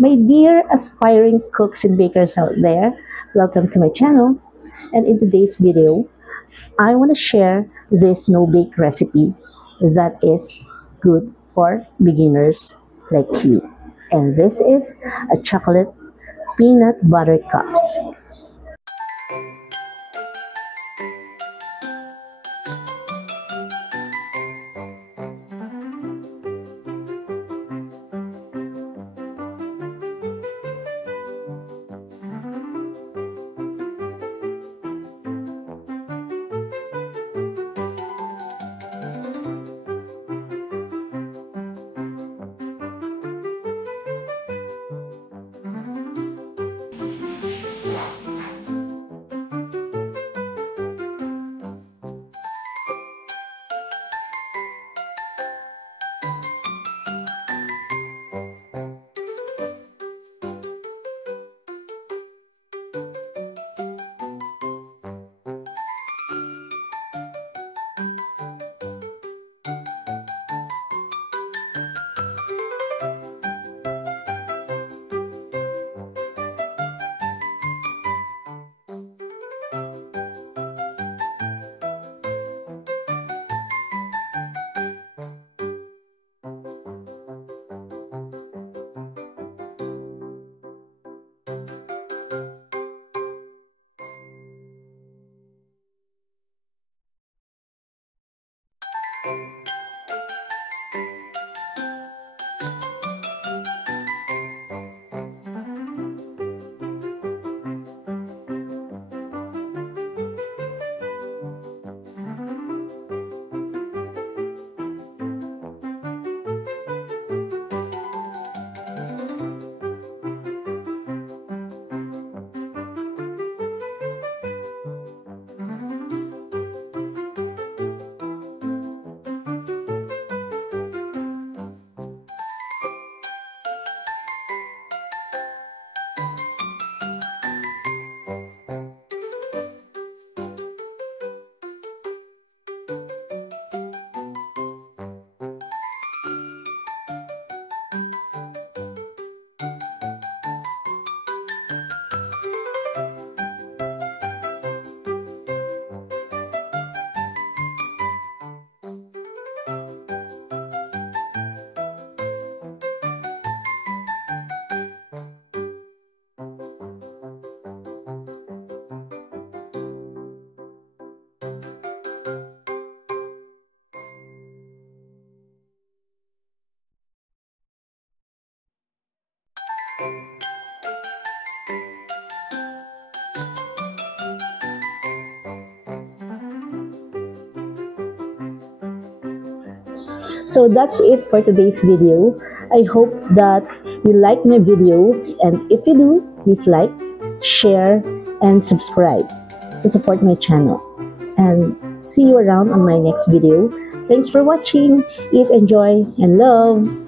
My dear aspiring cooks and bakers out there, welcome to my channel. And in today's video, I want to share this no-bake recipe that is good for beginners like you. And this is a chocolate peanut butter cups. So that's it for today's video. I hope that you like my video, and if you do, please like, share, and subscribe to support my channel. And see you around on my next video. Thanks for watching. Eat, enjoy, and love.